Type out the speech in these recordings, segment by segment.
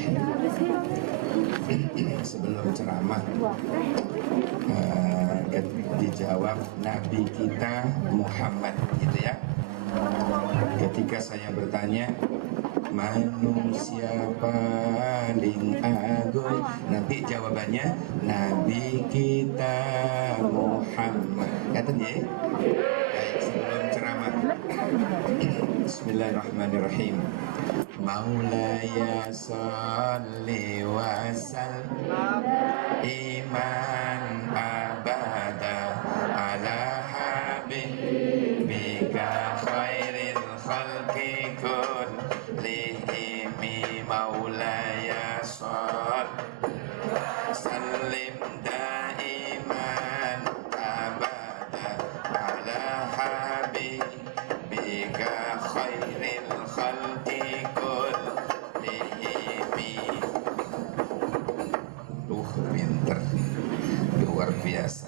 Bismillahirrahmanirrahim. Sebelum ceramah dijawab Nabi kita Muhammad, gitu ya. Ketika saya bertanya manusia paling agung, nanti jawabannya Nabi kita Muhammad. Kata dia. Baik, sebelum ceramah. Bismillahirrahmanirrahim. Maulaya salli wa sallim iman abada ala habibika khairil khalqi kullihim. Maulaya sallim daiman abada ala habibika khairil khalqi kullihim. Pinter, luar biasa.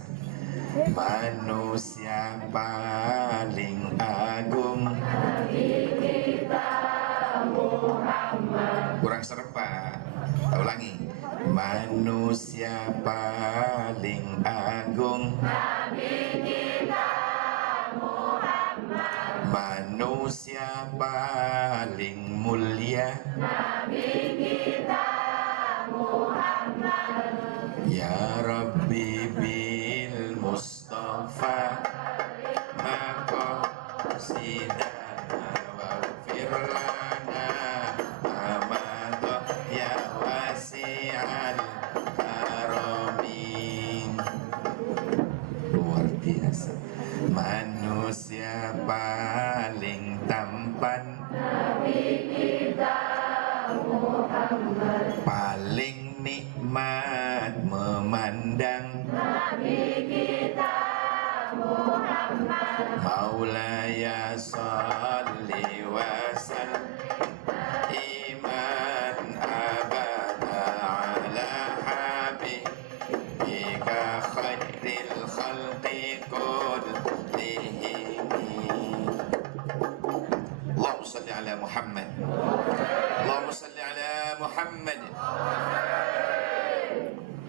Manusia paling agung Nabi kita Muhammad. Kurang serpa, tak ulangi. Manusia paling agung Nabi kita Muhammad. Manusia paling mulia Nabi kita Muhammad. Ya Rabbi bil Mustafa maqasidana waghfir lana amada ya wasi'al karamin. Luar biasa. Manusia paling tampan Nabi kita Muhammad. Paling nikmat memandang Nabi kita Muhammad. Maulaya salli wa sallim iman abada ala habibika khairil khalqi kullihim. Allahumma salli ala Muhammad. Allahumma salli ala Muhammad.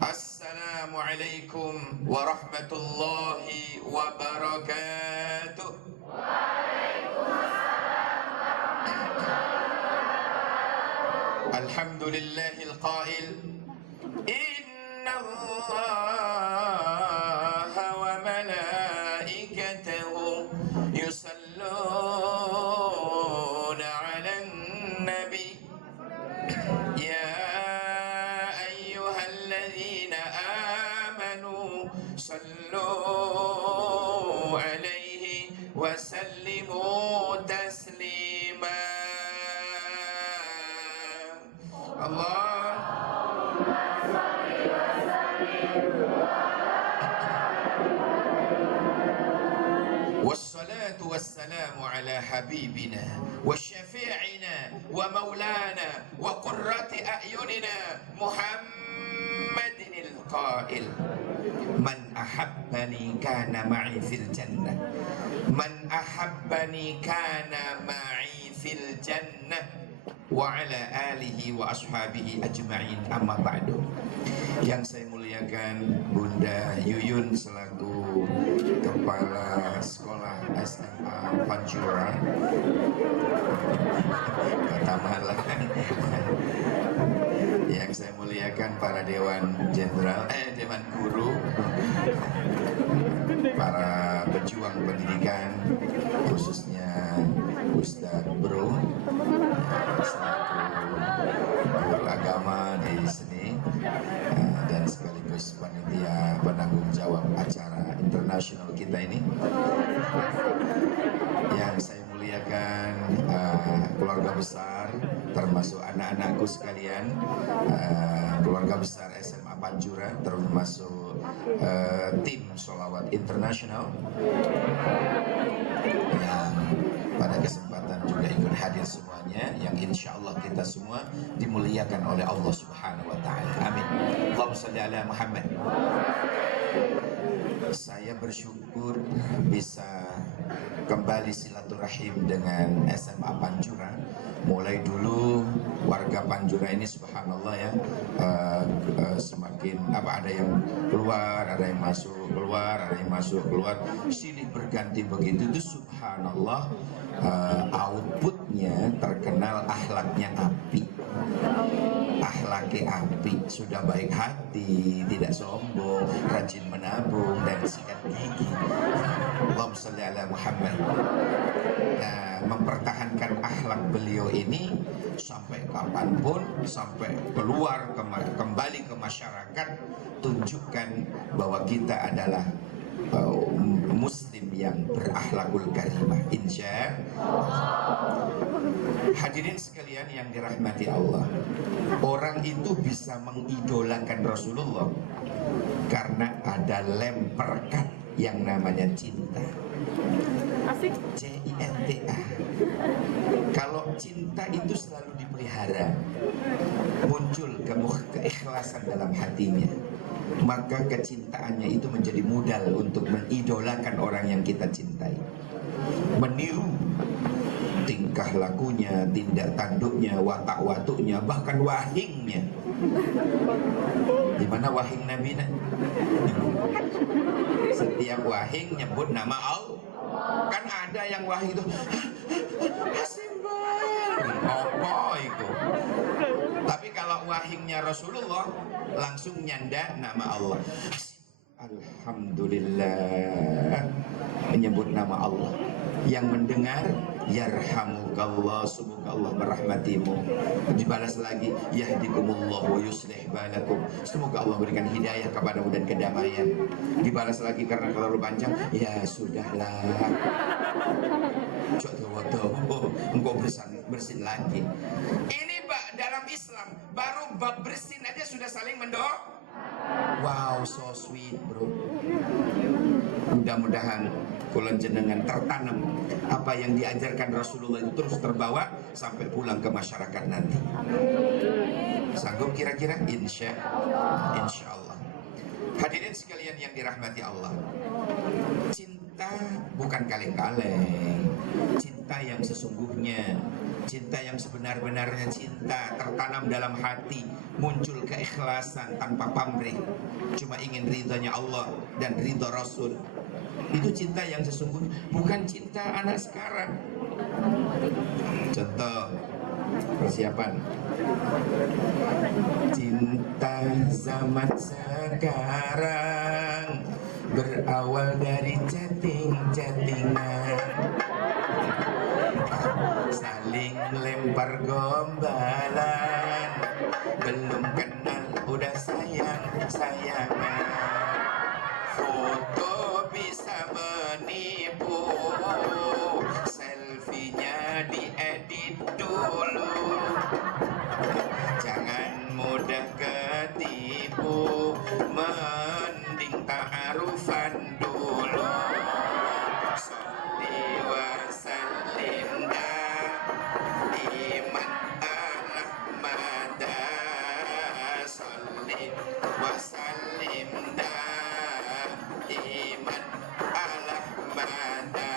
Assalamualaikum warahmatullahi wabarakatuh. Waalaikumsalam warahmatullahi wabarakatuh. Alhamdulillahil qail inna Allaha wa malaikatahu yusalluna 'alan nabi ya ayyuhalladzina amanu sallu 'alaihi wa sallimu taslima. Allahumma shalli wa sallim wassalatu wassalamu ala habibina wa syafi'ina wa maulana wa qurrati a'yunina Muhammadinil qail man ahabbani kana ma'i fil jannah, man ahabbani kana ma'i fil jannah wa ala alihi wa ashabihi ajma'in, amma ba'du. Yang saya muliakan Bunda Yuyun selaku Kepala Sekolah SMA Panjura Kota Malang. Yang saya muliakan para Dewan Jenderal, Dewan Guru, para pejuang pendidikan, khususnya Ustadz Bro selaku guru agama di sini, dan sekaligus panitia penanggung jawab acara internasional kita ini. Yang saya muliakan keluarga besar, termasuk anak-anakku sekalian, keluarga besar SMA Panjura, termasuk tim sholawat internasional yang pada kesempatan juga ikut hadir semuanya, yang insya Allah kita semua dimuliakan oleh Allah Subhanahu wa Ta'ala. Amin. Allahumma shalli ala Muhammad. Saya bersyukur bisa kembali silaturahim dengan SMA Panjura mulai dulu warga Panjura ini subhanallah ya, semakin ada yang keluar, ada yang masuk keluar, ada yang masuk keluar, silih berganti begitu. Itu subhanallah, outputnya terkenal akhlaknya api. Akhlaknya api, sudah baik hati, tidak sombong, rajin menabung dan sikat gigi. Allahumma sholli ala Muhammad. Nah, mempertahankan akhlak beliau ini sampai kapanpun, sampai keluar kembali ke masyarakat, tunjukkan bahwa kita adalah muslim yang berakhlakul karimah, insya Allah. Hadirin sekalian yang dirahmati Allah, orang itu bisa mengidolakan Rasulullah karena ada lem perekat yang namanya cinta. Asik. CINTA. Kalau cinta itu selalu dipelihara, muncul keikhlasan dalam hatinya, maka kecintaannya itu menjadi modal untuk mengidolakan orang yang kita cintai, meniru tingkah lakunya, tindak tanduknya, watak watuknya, bahkan wahingnya. Di mana wahing Nabi? Setiap wahing nyebut nama Allah. Kan ada yang wahing itu apa itu? Tapi kalau wahingnya Rasulullah langsung nyanda nama Allah. Alhamdulillah, menyebut nama Allah. Yang mendengar yarhamukallah, semoga Allah merahmatimu. Dibalas lagi yahdikumullah wa yuslih balakum, semoga Allah berikan hidayah kepadamu dan kedamaian. Dibalas lagi karena terlalu panjang, ya sudahlah, engkau bersin lagi. Ini dalam Islam baru bab bersin aja sudah saling mendoa. Wow, so sweet bro. Mudah-mudahan kulon jenengan tertanam apa yang diajarkan Rasulullah itu terus terbawa sampai pulang ke masyarakat nanti. Sanggup kira-kira? Insya Allah. Hadirin sekalian yang dirahmati Allah, cinta bukan kaleng-kaleng. Cinta yang sesungguhnya, cinta yang sebenar-benarnya cinta, tertanam dalam hati, muncul keikhlasan tanpa pamrih, cuma ingin ridhonya Allah dan ridho Rasul. Itu cinta yang sesungguhnya, bukan cinta anak sekarang. Contoh, persiapan. Cinta zaman sekarang berawal dari chatting-chattingan, saling lempar gombalan, belum kenal udah sayang-sayangan. Foto bisa menipu, selfie-nya diedit dulu. Jangan mudah ketipu, mending ta'arufan dulu. Sholli wa sallim iman Ahmada, sholli wa sallim iman Ahmada,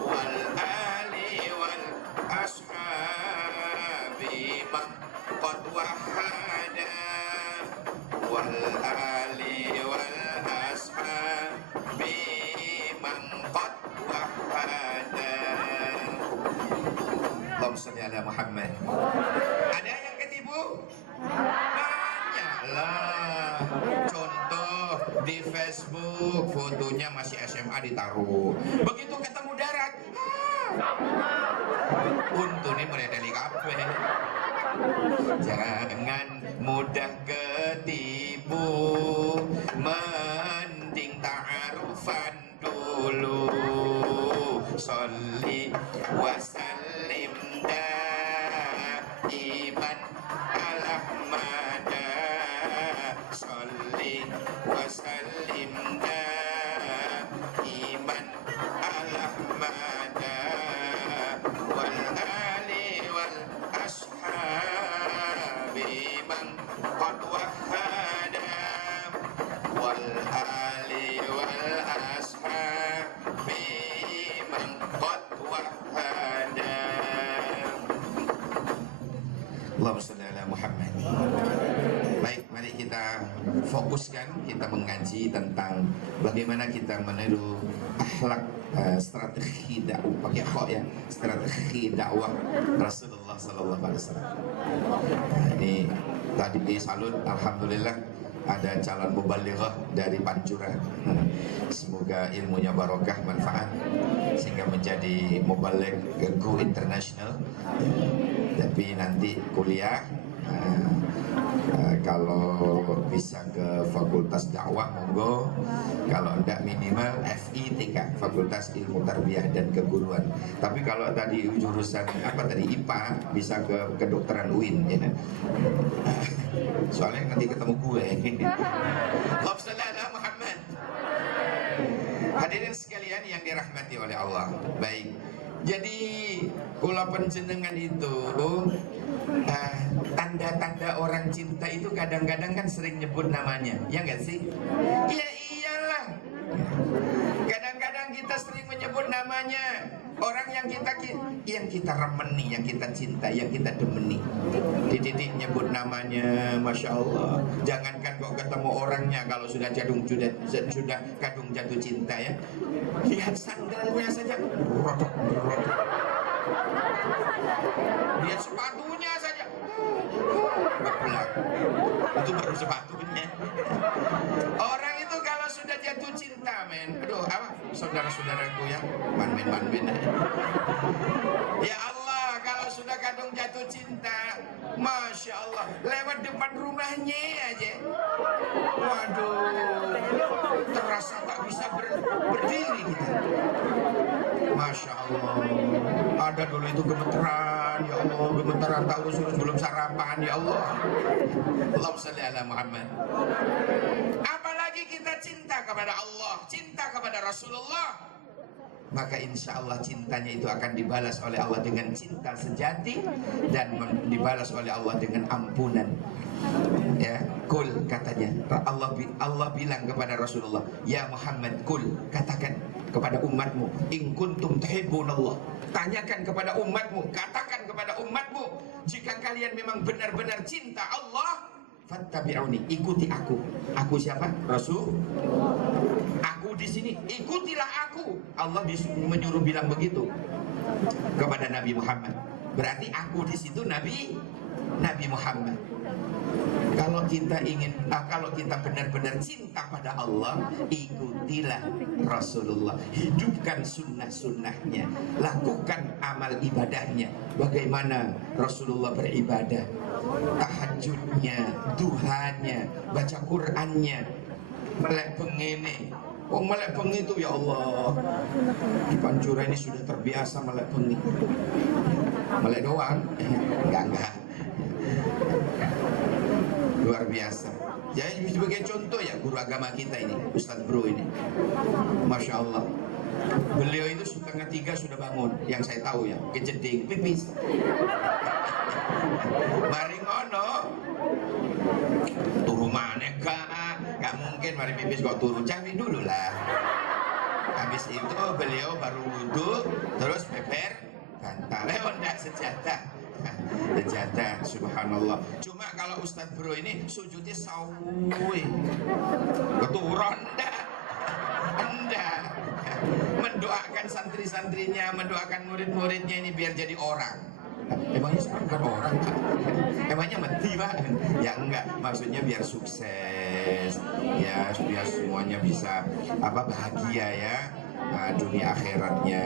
wal ali wal ashabi man qad wahada, wal ali wal ashabi man qad wahada. Allahumma sholli ala Muhammad. Ada yang ketipu? Banyak lah. Contoh di Facebook, fotonya masih SMA ditaruh. Begitu ketemu darat, untune mulai dari kafe. Jangan mudah ketipu, mending ta'arufan dulu. Sholli wa sallim iman Ahmada, sholli wa sallim iman Ahmada, wal ali wal ashabi man qad wahada, wal ali wal ashabi man qad wahada. Allahumma shalli ala Muhammad. Baik, mari kita fokuskan, kita mengaji tentang bagaimana kita meniru akhlak strategi dakwah, pakai kok ya, strategi dakwah Rasulullah Sallallahu Alaihi Wasallam. Nah, ini tadi disalut, alhamdulillah ada calon mubalighah dari Panjura. Semoga ilmunya barokah, manfaat sehingga menjadi mubaligh go international. Tapi nanti kuliah kalau bisa ke Fakultas Dakwah monggo, kalau enggak minimal FITK, Fakultas Ilmu Tarbiyah dan Keguruan. Tapi kalau tadi jurusan apa tadi IPA bisa ke kedokteran UIN ya. Soalnya nanti ketemu gue. Allahumma Muhammad. Hadirin sekalian yang dirahmati oleh Allah. Baik. Jadi kula panjenengan itu tanda-tanda orang cinta itu kadang-kadang kan sering nyebut namanya, ya enggak sih? Iya iyalah. Kadang-kadang kita sering menyebut namanya orang yang kita remeni, yang kita cinta, yang kita demeni. Titik nyebut namanya, masya Allah. Jangankan kok ketemu orangnya, kalau sudah kadung jatuh cinta ya. Lihat sandalnya saja, rotok. Lihat sepatunya saja, berbelak. Itu baru sepatunya. Orang itu kalau sudah jatuh cinta, men, aduh, apa saudara-saudaraku ya, manmin. Ya Allah, kalau sudah kadung jatuh cinta, masya Allah, lewat depan rumahnya aja, waduh, terasa tak bisa berdiri kita. Masya Allah, ada dulu itu gemeteran, ya Allah, gemeteran tak urus-urus belum sarapan, ya Allah. Allahumma shalli ala Muhammad. Apalagi kita cinta kepada Allah, cinta kepada Rasulullah, maka insya Allah cintanya itu akan dibalas oleh Allah dengan cinta sejati dan dibalas oleh Allah dengan ampunan. Ya, kul katanya Allah bilang kepada Rasulullah, ya Muhammad, kul, katakan kepada umatmu, in kuntum tuhibbunallah, tanyakan kepada umatmu, katakan kepada umatmu, jika kalian memang benar-benar cinta Allah, fattabi'uni, ikuti aku. Aku siapa? Rasul. Aku di sini, ikutilah aku. Allah menyuruh bilang begitu kepada Nabi Muhammad. Berarti aku di situ Nabi Muhammad. Kalau kita benar-benar cinta pada Allah, ikutilah Rasulullah, hidupkan sunnah-sunnahnya, lakukan amal ibadahnya. Bagaimana Rasulullah beribadah, tahajudnya, duhanya, baca Qur'annya, melek bengi. Oh, melek bengi itu ya Allah, di Panjura ini sudah terbiasa melek bengi. Melek doang, enggak. Luar biasa. Jadi sebagai contoh ya, guru agama kita ini, Ustadz Bro ini, masya Allah, beliau itu setengah 3 sudah bangun, yang saya tahu ya, kejeding, pipis. Mari ngono, turu maneh gak mungkin mari pipis kok turu, cari dulu lah. Habis itu beliau baru wudhu, terus beber bantal, enggak sejadah, subhanallah. Cuma kalau Ustadz Bro ini sujudnya sawi, keturun enggak, mendoakan santri-santrinya, mendoakan murid-muridnya ini biar jadi orang. Emangnya sekarang bukan orang, Pak? Emangnya mati, Pak? Ya enggak, maksudnya biar sukses, ya biar semuanya bisa bahagia ya, dunia akhiratnya,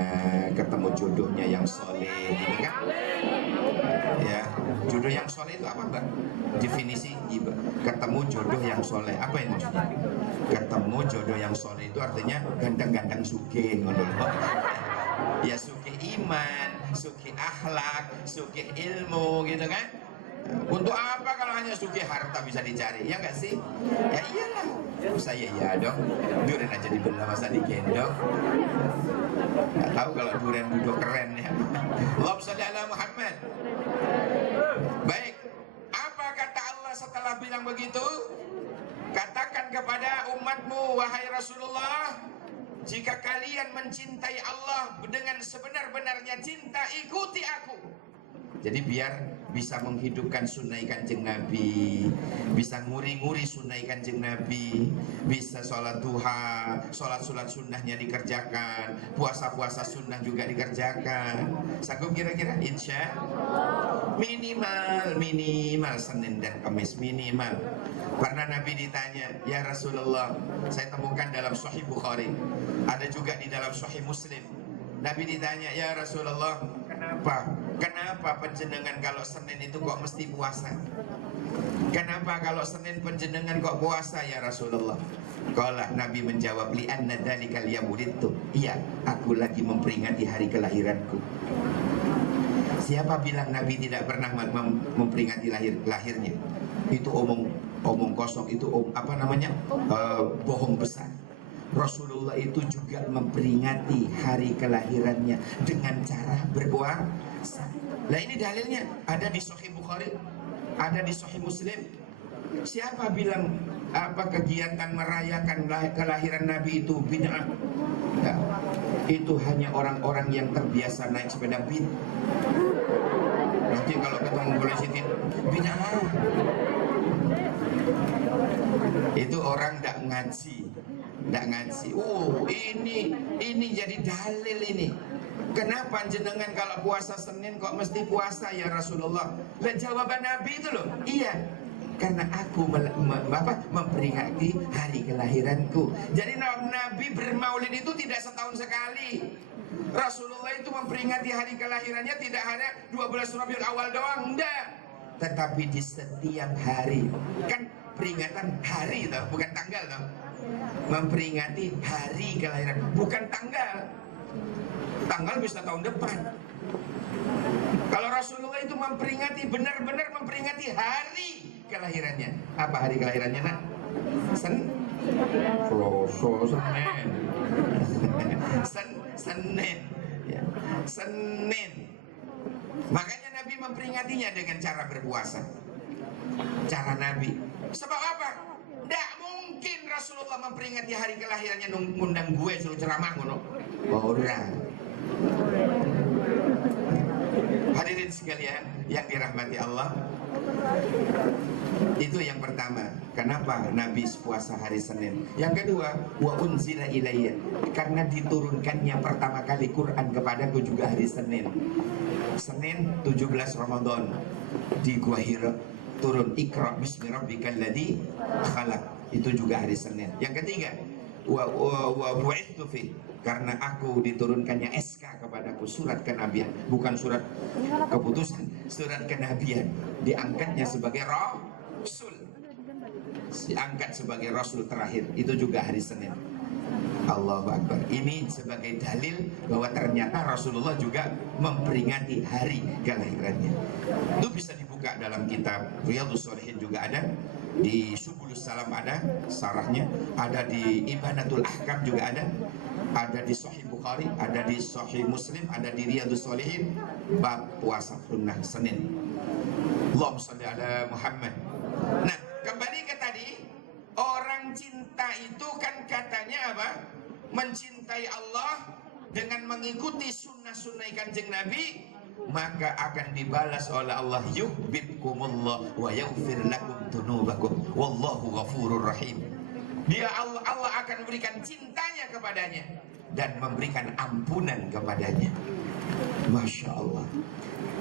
ketemu jodohnya yang soleh, gitu kan? Ya, jodoh yang soleh itu apa, Mbak? Definisi ketemu jodoh yang soleh, apa yang maksudnya? Ketemu jodoh yang soleh itu artinya ganteng-ganteng sugih, ya sugih iman, sugih akhlak, sugih ilmu, gitu kan? Untuk apa kalau hanya sugih harta bisa dicari, ya nggak sih? Ya iyalah, saya ya dong, durian aja dibelah masa digendong. Nggak tahu kalau durian duduk keren ya. Allahumma shalli ala Muhammad. Baik, apa kata Allah setelah bilang begitu? Katakan kepada umatmu, wahai Rasulullah, jika kalian mencintai Allah dengan sebenar-benarnya cinta, ikuti aku. Jadi biar bisa menghidupkan sunnah Kanjeng Nabi, bisa nguri-nguri sunnah Kanjeng Nabi, bisa sholat duha, sholat sunnahnya dikerjakan, puasa sunnah juga dikerjakan. Sanggup kira-kira? Insya minimal Senin dan Kamis, minimal. Karena Nabi ditanya, ya Rasulullah, saya temukan dalam Sahih Bukhari, ada juga di dalam Sahih Muslim. Nabi ditanya, ya Rasulullah, kenapa penjenengan kalau Senin itu kok mesti puasa? Kenapa kalau Senin penjenengan kok puasa ya Rasulullah? Kalau Nabi menjawab, li'anna dalikal yawmulidtu. Iya, aku lagi memperingati hari kelahiranku. Siapa bilang Nabi tidak pernah memperingati lahirnya? Itu omong kosong, itu bohong besar. Rasulullah itu juga memperingati hari kelahirannya dengan cara berpuasa. Nah ini dalilnya ada di Sahih Bukhari, ada di Sahih Muslim. Siapa bilang kegiatan merayakan kelahiran Nabi itu bid'ah? Ya, itu hanya orang-orang yang terbiasa naik sepeda bid. Nanti kalau ketemu polisi bid'ah, itu orang tidak ngaji. Ini jadi dalil ini. Kenapa jenengan kalau puasa Senin kok mesti puasa ya Rasulullah? Lah jawaban Nabi itu loh, iya, karena aku memperingati hari kelahiranku. Jadi Nabi bermaulid itu tidak setahun sekali. Rasulullah itu memperingati hari kelahirannya tidak hanya 12 Rabiul Awal doang, enggak, tetapi di setiap hari. Kan peringatan hari toh, bukan tanggal toh. Memperingati hari kelahiran, bukan tanggal. Tanggal bisa tahun depan. Kalau Rasulullah itu memperingati, benar-benar memperingati hari kelahirannya. Apa hari kelahirannya nak? Senin. Senin. Ya. Senin. Makanya Nabi memperingatinya dengan cara berpuasa. Cara Nabi. Sebab apa? Tidak mungkin Rasulullah memperingati hari kelahirannya ngundang gue suruh ceramah ngono. Orang. Hadirin sekalian yang dirahmati Allah, itu yang pertama. Kenapa Nabi puasa hari Senin? Yang kedua, wa unzila ilayya, karena diturunkannya pertama kali Quran kepadaku juga hari Senin. Senin 17 Ramadan di Gua Hira turun Iqra bismi rabbikal ladzi khalaq, itu juga hari Senin. Yang ketiga, wa bu'ithu fi, karena aku diturunkannya SK kepadaku, surat kenabian, bukan surat keputusan, surat kenabian, diangkatnya sebagai rasul, diangkat sebagai rasul terakhir, itu juga hari Senin. Allahu Akbar. Ini sebagai dalil bahwa ternyata Rasulullah juga memperingati hari kelahirannya. Itu bisa dibuka dalam kitab Riyadhus Shalihin, juga ada di Subulus Salam, ada sarahnya, ada di Ibanatul Ahkam juga ada di Sahih Bukhari, ada di Sahih Muslim, ada di Riyadhus Shalihin, bab puasa sunnah Senin. Allahumma shalli ala Muhammad. Nah, kembali ke tadi, orang cinta itu kan katanya apa? Mencintai Allah dengan mengikuti sunnah-sunnah Kanjeng Nabi, maka akan dibalas oleh Allah, yuhibbukumullah wa yaghfir lakum dzunubakum wallahu ghafurur rahim. Dia Allah akan memberikan cintanya kepadanya dan memberikan ampunan kepadanya. Masya Allah.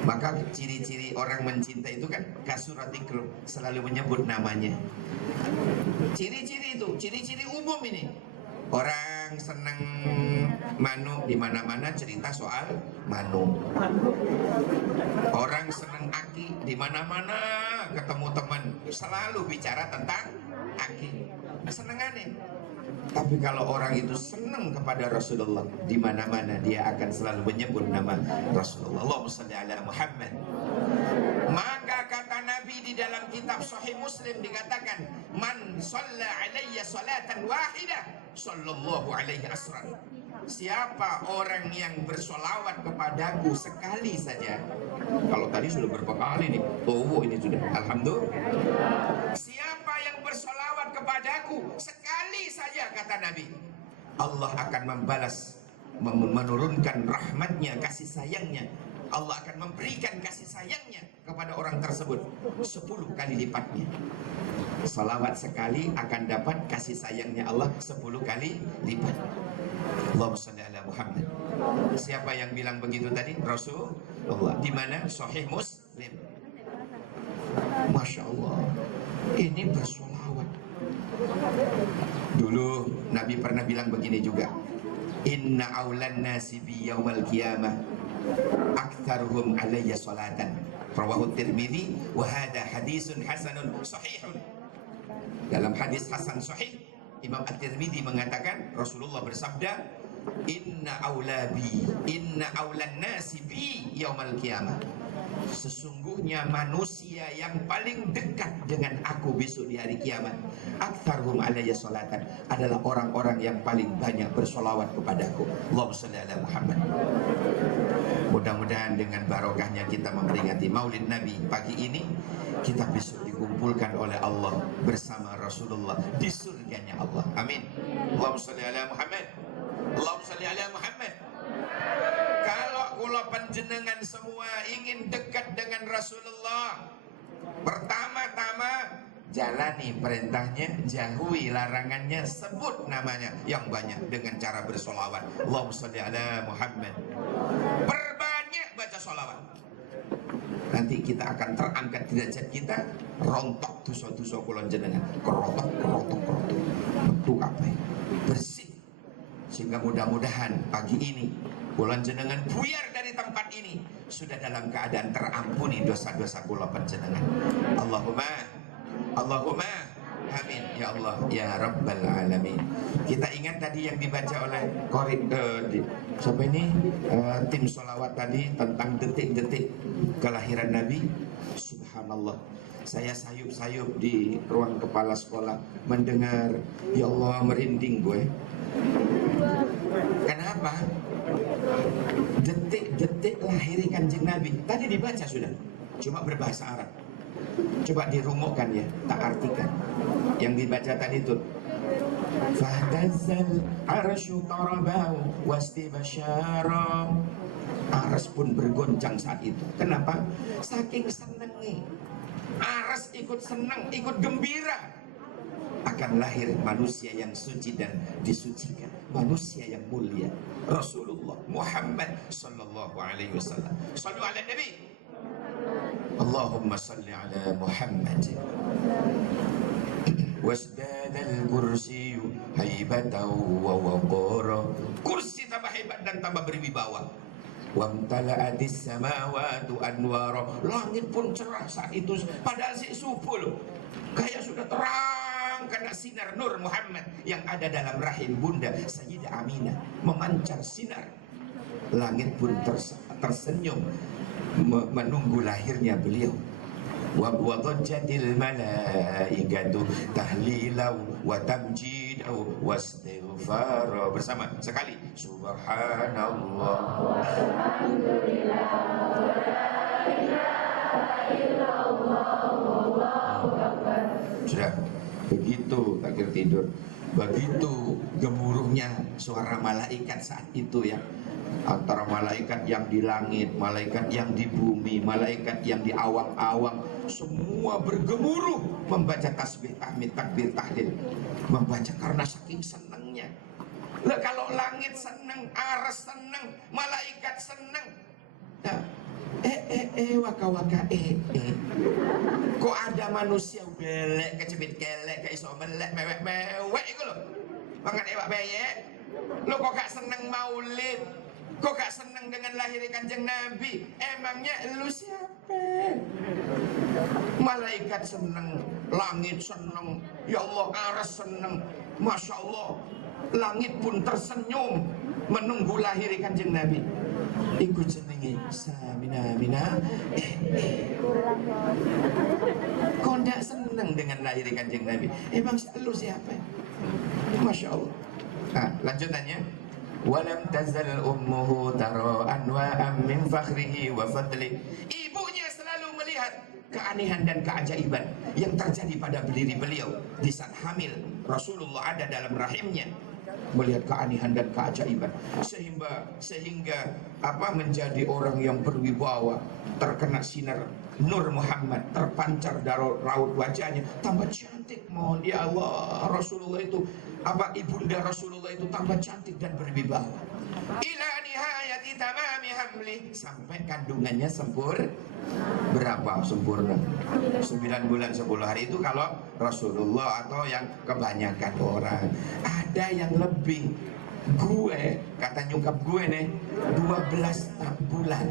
Maka ciri-ciri orang mencinta itu kan kasuratil qulub, selalu menyebut namanya. Ciri-ciri itu, ciri-ciri umum ini. Orang senang manu, di mana-mana cerita soal manu. Orang senang aki, di mana-mana ketemu teman selalu bicara tentang aki. Senengannya. Tapi kalau orang itu senang kepada Rasulullah, di mana-mana dia akan selalu menyebut nama Rasulullah. Allahumma shalli ala Muhammad. Maka kata Nabi di dalam kitab Sahih Muslim dikatakan, man shalla alayya salatan wahidah sallallahu alaihi asran. Siapa orang yang bersolawat kepadaku sekali saja. Kalau tadi sudah berapa kali nih? Oh, ini sudah. Alhamdulillah. Siapa yang bersolawat kepadaku sekali saja, kata Nabi, Allah akan membalas, menurunkan rahmatnya, kasih sayangnya. Allah akan memberikan kasih sayangnya kepada orang tersebut 10 kali lipatnya. Salawat sekali akan dapat kasih sayangnya Allah 10 kali lipat. Allahumma shalli ala Muhammad. Siapa yang bilang begitu tadi? Rasulullah. Di mana? Sahih Muslim. Masya Allah, ini bersolawat. Dulu Nabi pernah bilang begini juga, inna aulan nasi bi yaumal qiyamah aktsaruhum alayya salatan, rawahu Tirmidzi wa hadha hadisun hasanun sahihun. Dalam hadis hasan sahih, Imam At-Tirmidzi mengatakan Rasulullah bersabda, inna aulan nasi bi yaumal qiyamah, sesungguhnya manusia yang paling dekat dengan aku besok di hari kiamat, aktsarhum alayya salatan, adalah orang-orang yang paling banyak bersolawat kepadaku. Allahumma shalli ala Muhammad. Mudah-mudahan dengan barokahnya kita memperingati Maulid Nabi pagi ini, kita besok dikumpulkan oleh Allah bersama Rasulullah di surganya Allah. Amin. Allahumma shalli ala Muhammad. Allahumma shalli ala Muhammad. Kalau kula panjenengan semua ingin dekat dengan Rasulullah, pertama-tama jalani perintahnya, jauhi larangannya, sebut namanya yang banyak dengan cara bersolawat. Allahumma shalli ala Muhammad. Perbanyak baca solawat. Nanti kita akan terangkat derajat kita, rontok dosa-dosa kula jenengan, kerotok. Metu kabeh, bersih. Sehingga mudah-mudahan pagi ini kula jenengan buyar dari tempat ini sudah dalam keadaan terampuni dosa-dosa kula panjenengan. Allahumma amin ya Allah ya Rabbal Alamin. Kita ingat tadi yang dibaca oleh siapa ini, tim sholawat tadi tentang detik-detik kelahiran Nabi. Subhanallah, saya sayup-sayup di ruang kepala sekolah mendengar, ya Allah merinding gue. Kenapa? Detik-detik lahir Kanjeng Nabi tadi dibaca sudah, cuma berbahasa Arab. Coba dirumukkan ya, tak artikan. Yang dibaca tadi itu, fahdazal arsyu tarabau wastibasyara. Aras pun bergoncang saat itu. Kenapa? Saking senengnya. Aras ikut senang, ikut gembira. Akan lahir manusia yang suci dan disucikan, manusia yang mulia, Rasulullah Muhammad sallallahu alaihi wasallam. Shallu ala Nabi. Allahumma salli ala Muhammad. Wasdadal kursi haibatan wa waqara. Kursi tambah hebat dan tambah berwibawa. Wamtala'atis samawati anwara. Langit pun cerah saat itu, padahal si subuh loh. Kayak sudah terang karena sinar nur Muhammad yang ada dalam rahim bunda Sayyidah Aminah memancar sinar. Langit pun tersenyum menunggu lahirnya beliau. Wa wadajjatil malaikatu tahlilau wa tamjidau wastighfara. Bersama sekali, subhanallah walhamdulillah wa la ilaha illallah wallahu akbar. Sudah begitu takir tidur, begitu gemuruhnya suara malaikat saat itu ya, antara malaikat yang di langit, malaikat yang di bumi, malaikat yang di awang-awang, semua bergemuruh membaca tasbih, tahmid, takbir, tahlil, membaca karena saking senangnya. Lah kalau langit senang, aras senang, malaikat senang, nah, waka-waka kok ada manusia belek kecebit kelek kayak iso melek mewek itu loh, mangan ewak beyek. Lo kok gak seneng maulid, kok gak seneng dengan lahir Kanjeng Nabi? Emangnya lu siapa? Malaikat seneng, langit seneng, ya Allah aras seneng, Masya Allah. Langit pun tersenyum menunggu lahir Kanjeng Nabi. Ikut senengi samina mina. Kok ndak seneng dengan lahir Kanjeng Nabi? Emang lu siapa? Masya Allah. Nah, lanjutannya, walam tazal ummuhu tara anwa'an min fakhrihi wa fadli. Ibunya selalu melihat keanehan dan keajaiban yang terjadi pada berdiri beliau di saat hamil. Rasulullah ada dalam rahimnya. melihat keanehan dan keajaiban, sehingga menjadi orang yang berwibawa, terkena sinar Nur Muhammad, terpancar dari raut wajahnya, tambah cantik. Mohon ya Allah, Rasulullah itu ibunda Rasulullah itu tambah cantik dan berwibawa. Ila nihayati tamami hamli, sampai kandungannya berapa sempurna? 9 bulan 10 hari itu kalau Rasulullah, atau yang kebanyakan orang. Ada yang lebih. Gue, kata nyukap gue nih, 12 bulan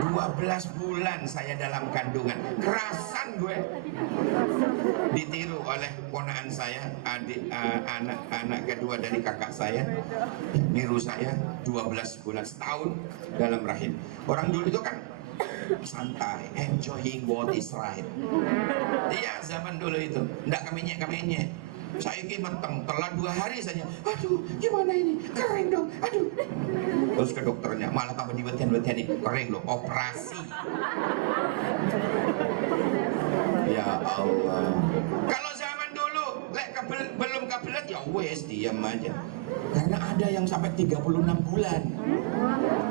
12 bulan saya dalam kandungan. Kerasan gue. Ditiru oleh ponakan saya, anak kedua dari kakak saya, niru saya 12 bulan, setahun dalam rahim. Orang dulu itu kan santai, enjoying what is right. Iya, zaman dulu itu ndak kamenye. Saya menteng, telat 2 hari saja. Aduh, gimana ini? Kering dong, aduh. Terus ke dokternya, malah tambah dibetian-betian nih. Kering loh, operasi. Ya Allah. Kalau zaman dulu, belum kebelet, ya wes, diam aja. Karena ada yang sampai 36 bulan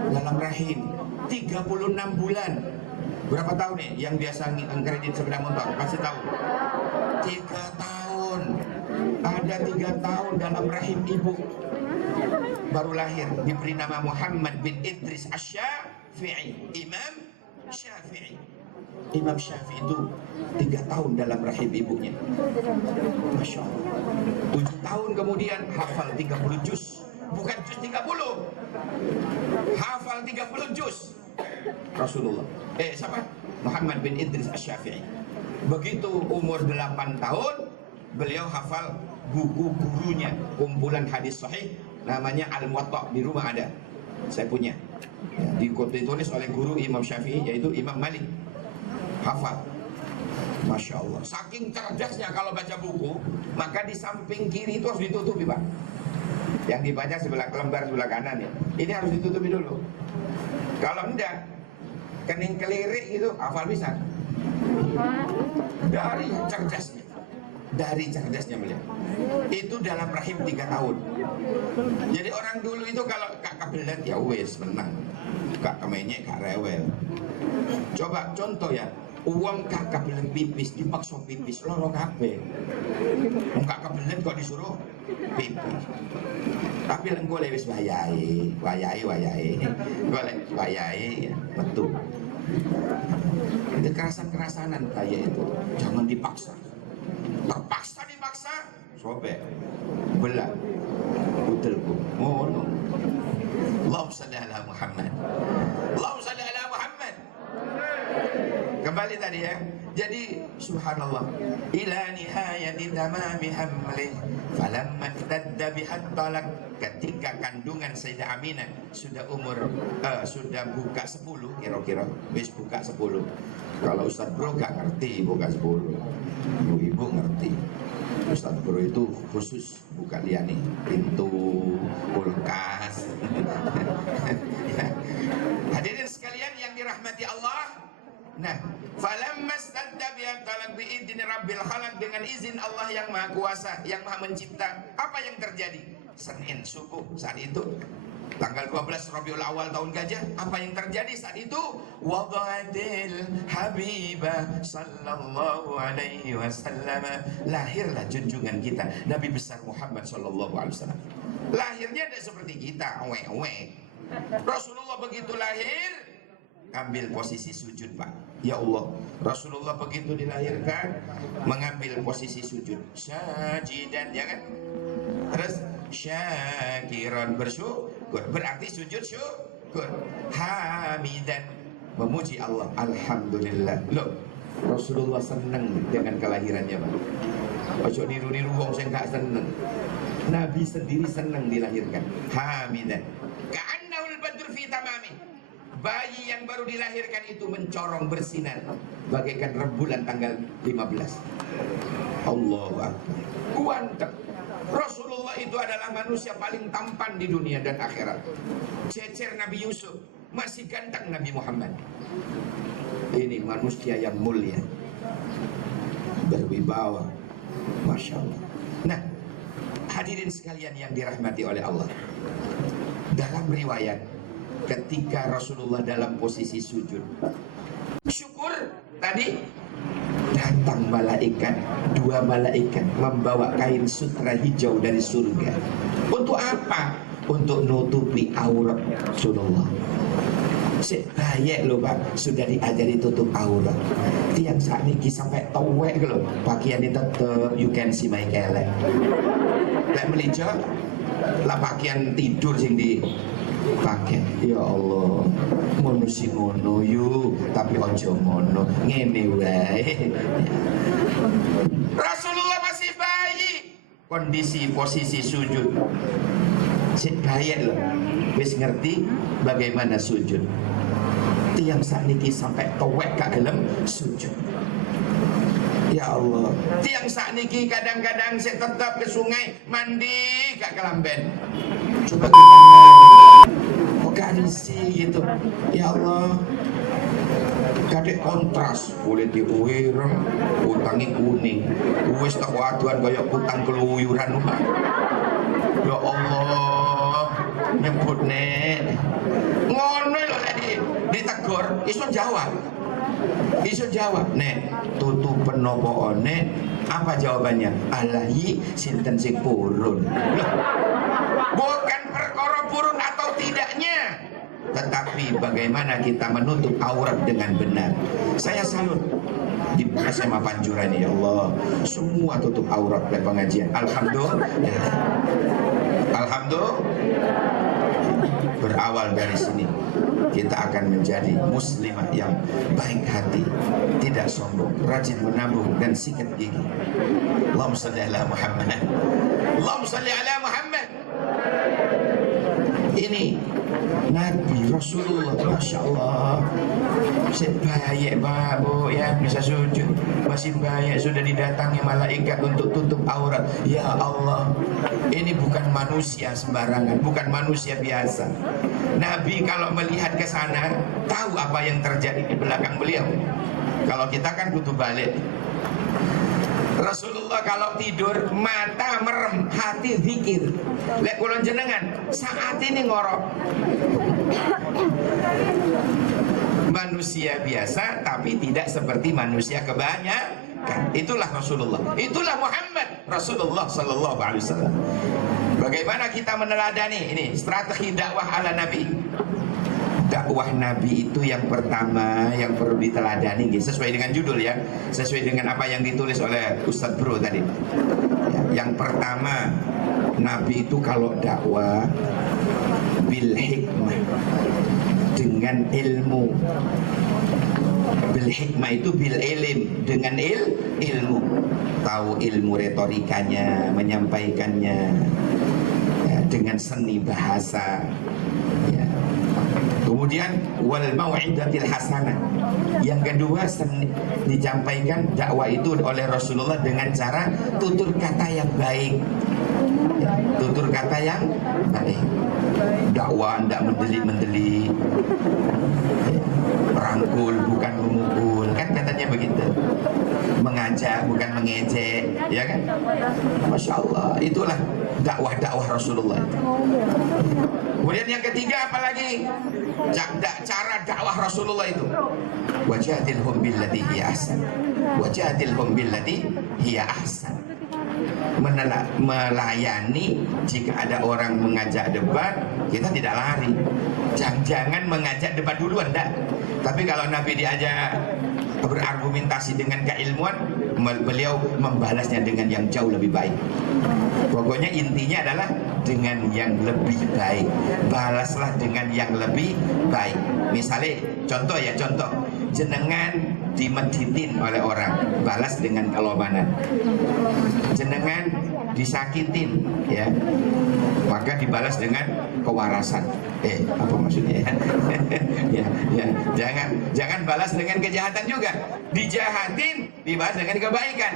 dalam rahim. 36 bulan. Berapa tahun nih yang biasa kredit sepeda motor? Pasti tahu. 3 tahun. Ada 3 tahun dalam rahim ibu, baru lahir, diberi nama Muhammad bin Idris Asy-Syafi'i. Imam Syafi'i itu 3 tahun dalam rahim ibunya. Masya Allah. 7 tahun kemudian hafal 30 juz. Bukan juz 30, hafal 30 juz. Rasulullah siapa? Muhammad bin Idris Asy-Syafi'i. Begitu umur 8 tahun, beliau hafal buku gurunya, kumpulan hadis sahih namanya Al-Muwatta, di rumah ada, saya punya, ditulis oleh guru Imam Syafi'i, yaitu Imam Malik. Hafal, Masya Allah. Saking cerdasnya kalau baca buku, maka di samping kiri itu harus ditutupi, Pak. Yang dibaca lembar sebelah kanan ya, ini harus ditutupi dulu. Kalau enggak, kening kelirik gitu, hafal bisa. Dari cerdasnya beliau. Itu dalam rahim 3 tahun. Jadi orang dulu itu kalau kak kebelet ya wes menang, kak kemenyek kak rewel. Coba contoh ya, uang kak kebelet pipis, dipaksa pipis, loro kabeh. Kak kebelet kok disuruh pipis. Tapi lengkole wis wayahe, golek wayahe, betul. Itu kerasan-kerasanan kayak itu, jangan dipaksa. Terpaksa dipaksa, sobek, belah, utelku, ngono. Allahumma shalli ala Muhammad. Allahumma shalli ala Muhammad. Kembali tadi ya. Jadi subhanallah, ila nihayati tamami hamlih falamma tadda bihat talak, ketika kandungan Sayyidah Aminah sudah sudah buka 10 kira-kira, wis buka 10. Kalau Ustaz Bro gak ngerti buka 10, ibu-ibu ngerti. Ustaz Bro itu khusus buka liani, pintu, kulkas. Hadirin sekalian yang dirahmati Allah. Nah, falamma stadda bihat talak biidzni rabbil khalaq, dengan izin Allah yang Maha Kuasa, yang Maha Mencipta, apa yang terjadi? Senin subuh saat itu, tanggal 12 Rabiul Awal tahun Gajah, apa yang terjadi saat itu? Wada'atil Habibah sallallahu alaihi wasallam, lahirlah junjungan kita Nabi besar Muhammad sallallahu alaihi wasallam. Lahirnya tidak seperti kita, Rasulullah begitu lahir ambil posisi sujud, Pak. Ya Allah, Rasulullah begitu dilahirkan mengambil posisi sujud, sajidan, ya kan? Terus syakiran, bersyukur, berarti sujud syukur, hamidan, memuji Allah, alhamdulillah. Loh, Rasulullah senang dengan kelahirannya, Pak. Ojo niru-niru wong sing gak seneng. Nabi sendiri senang dilahirkan, hamidan. Ka'annahul badru fi tamami. Bayi yang baru dilahirkan itu mencorong bersinar bagaikan rembulan tanggal 15. Allahu Akbar. Kuantep. Rasulullah itu adalah manusia paling tampan di dunia dan akhirat. Cecer Nabi Yusuf, masih ganteng Nabi Muhammad. Ini manusia yang mulia, berwibawa, Masya Allah. Nah, Hadirin sekalian yang dirahmati oleh Allah, dalam riwayat ketika Rasulullah dalam posisi sujud syukur tadi, datang malaikat, 2 malaikat membawa kain sutra hijau dari surga. Untuk apa? Untuk nutupi aurat Rasulullah. Sebayek loh Pak, sudah diajari tutup aurat. Tiang saat ini sampai towek loh, pakaian ini tetap you can see my kelek. Lek melijo lah pakaian tidur sing di pakai. Ya Allah, ngono sing ngono yu, tapi ojo ngono ngene wae. Rasulullah masih bayi, kondisi posisi sujud. Sik bayek loh, wis ngerti bagaimana sujud. Tiang sakniki sampai towek gak gelem sujud. Ya Allah, tiang sakniki kadang-kadang saya tetap ke sungai mandi gak kelamben. Coba kita kok gak risih gitu. Ya Allah, kadek kontras boleh diuirem, utangi kuning. Wis tak waduan kaya utang keluyuran. Ya Allah, nyebut nek ngono lho tadi ditegur iso jawab. Iso jawab, nek tutupen nopo nek, apa jawabannya? Alahi sinten sing purun. Loh, bukan perkara purun atau tidaknya, tetapi bagaimana kita menutup aurat dengan benar. Saya salut di SMA Panjuran, ya Allah, semua tutup aurat oleh pengajian. Alhamdulillah. Alhamdulillah. Berawal dari sini kita akan menjadi muslimah yang baik hati, tidak sombong, rajin menabung dan sikat gigi. Allahumma shalli ala Muhammad. Allahumma shalli ala Muhammad. Ini Nabi Rasulullah, Masya Allah. Sebanyak Pak Bu ya bisa sujud, masih banyak sudah didatangi malaikat untuk tutup aurat. Ya Allah, ini bukan manusia sembarangan, bukan manusia biasa. Nabi kalau melihat ke sana tahu apa yang terjadi di belakang beliau. Kalau kita kan butuh balik. Rasulullah kalau tidur mata merem, hati zikir. Lek kula jenengan saat ini ngorok. Manusia biasa tapi tidak seperti manusia kebanyakan. Itulah Rasulullah. Itulah Muhammad Rasulullah sallallahu alaihi wasallam. Bagaimana kita meneladani ini strategi dakwah ala Nabi? Dakwah Nabi itu yang pertama yang perlu diteladani, sesuai dengan judul ya, sesuai dengan apa yang ditulis oleh Ustadz Bro tadi ya. Yang pertama, Nabi itu kalau dakwah bil hikmah, dengan ilmu. Bil hikmah itu bil ilim, dengan ilmu, tahu ilmu retorikanya, menyampaikannya ya, dengan seni bahasa ya. Kemudian wal mau'idatil hasanah. Yang kedua disampaikan dakwah itu oleh Rasulullah dengan cara tutur kata yang baik. Ya, tutur kata yang baik. Dakwah tidak mendeli-mendeli. Ya, merangkul bukan memukul, kan katanya begitu. Mengajak bukan mengejek, ya kan? Masya Allah, itulah dakwah-dakwah Rasulullah itu. Kemudian yang ketiga apalagi cara dakwah Rasulullah itu, wajadilhum billati hiya ahsan, wajadilhum billati hiya ahsan. Melayani jika ada orang mengajak debat, kita tidak lari. Jangan mengajak debat duluan, enggak. Tapi kalau Nabi diajak berargumentasi dengan keilmuan, beliau membalasnya dengan yang jauh lebih baik. Pokoknya intinya adalah dengan yang lebih baik. Balaslah dengan yang lebih baik. Misalnya contoh jenengan dimeditin oleh orang, balas dengan kelobanan. Jenengan disakitin ya, maka dibalas dengan kewarasan. Apa maksudnya ya? Jangan balas dengan kejahatan juga. Dijahatin dibalas dengan kebaikan.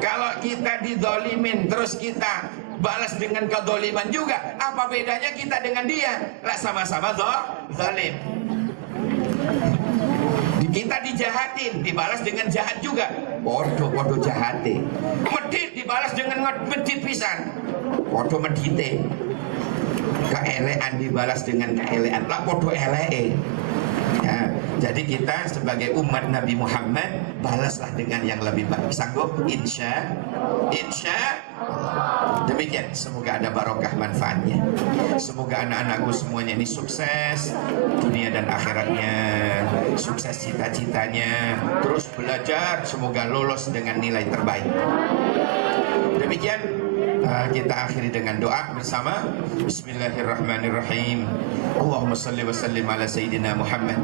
Kalau kita didolimin terus kita balas dengan kedoliman juga, apa bedanya kita dengan dia? Lah sama-sama zalim. Kita dijahatin dibalas dengan jahat juga. podo jahate. Medit dibalas dengan medit pisan. Podo medite. Keelean dibalas dengan keelean. Lah podo eleke. Ya, jadi kita sebagai umat Nabi Muhammad balaslah dengan yang lebih baik. Sanggup? Insya Allah. Demikian, semoga ada barokah manfaatnya. Semoga anak-anakku semuanya ini sukses dunia dan akhiratnya, sukses cita-citanya, terus belajar, semoga lolos dengan nilai terbaik. Demikian kita akhiri dengan doa bersama. Bismillahirrahmanirrahim. Allahumma salli wa sallim ala Sayyidina Muhammad.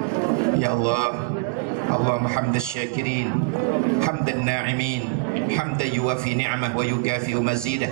Ya Allah, Allahumma hamdas syakirin, hamdan na'imin, hamdan yuwafi ni'mah wa yukafi'u mazidah.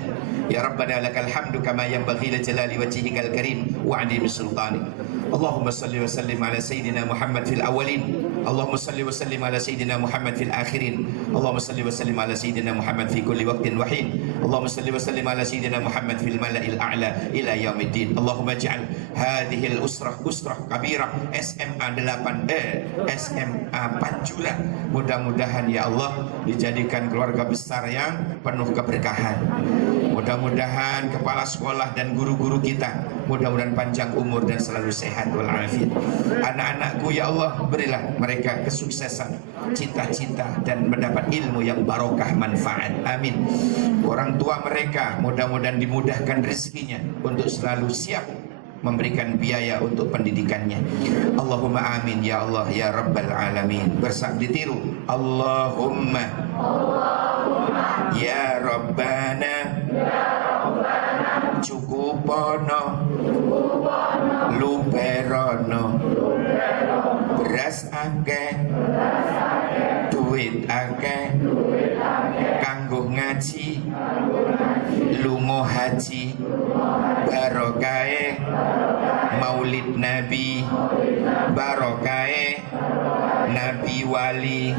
Ya Rabbana lakal hamdu kama yanbaghi li jalali wajhikal karim wa 'azimi sultanik. Allahumma salli wa sallim ala Sayyidina Muhammad fil awwalin. Allahumma salli wa sallim ala Sayyidina Muhammad fil akhirin. Allahumma salli wa sallim ala Sayyidina Muhammad fi kulli waqtin wa hin. Allahumma salli wa sallim ala Sayyidina Muhammad fil mala'il a'la ila yaumiddin. Allahumma ij'al hadhihi al-usrah kabirah SMA 8 SMA Panjura. Mudah-mudahan ya Allah dijadikan keluarga besar yang penuh keberkahan. Mudah-mudahan kepala sekolah dan guru-guru kita mudah-mudahan panjang umur dan selalu sehat walafiat. Anak-anakku ya Allah, berilah mereka kesuksesan, cita-cita dan mendapat ilmu yang barokah manfaat. Amin. Orang tua mereka mudah-mudahan dimudahkan rezekinya untuk selalu siap memberikan biaya untuk pendidikannya. Allahumma amin ya Allah ya Rabbal alamin. Ditiru Allahumma ya Rabbana cukupono luperono beras akeh duit akeh kanggo ngaji lungo haji barokae maulid nabi barokae nabi wali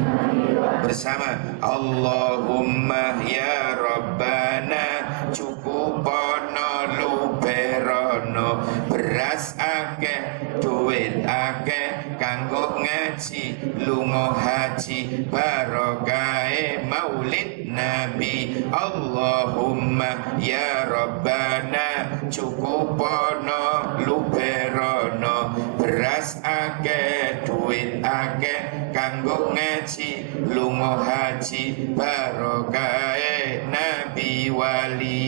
bersama Allahumma ya Rabbana cukupono luberono beras akeh duit akeh kanggo ngaji lungo haji barokae maulid nabi Allahumma ya Rabbana cukupono luberono beras akeh duit akeh kanggo ngaji lungo haji barokae nabi wali.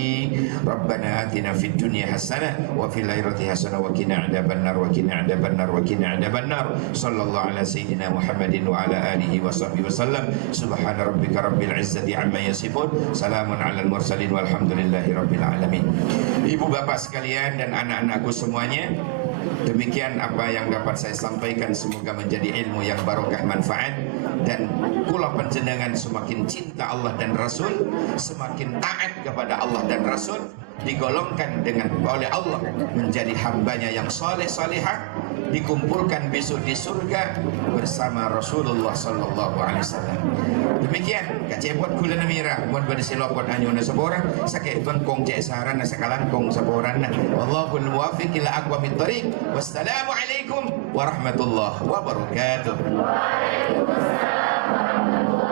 Rabbana atina fid dunya hasanah wa fil akhirati hasanah wa qina adzabannar wa qina adzabannar wa qina adzabannar. Sallallahu ala sayyidina Muhammadin wa ala alihi wa sahbihi wasallam. Subhana rabbika rabbil izzati amma yasifun. Salamun alal mursalin walhamdulillahi rabbil alamin. Ibu bapak sekalian dan anak-anakku semuanya, demikian apa yang dapat saya sampaikan. Semoga menjadi ilmu yang barokah manfaat, dan kula panjenengan semakin cinta Allah dan Rasul, semakin taat kepada Allah dan Rasul, digolongkan dengan oleh Allah menjadi hambanya yang soleh solehah, dikumpulkan besok di surga bersama Rasulullah sallallahu alaihi wasallam. Demikian kacepot kula namira mun bade silopot anyuna sabora sakit bengkong cek saran sakalangkong saboran. Wallahul muwaffiq ila aqwamit thariq. Wassalamu alaikum warahmatullahi wabarakatuh. Waalaikumsalam warahmatullahi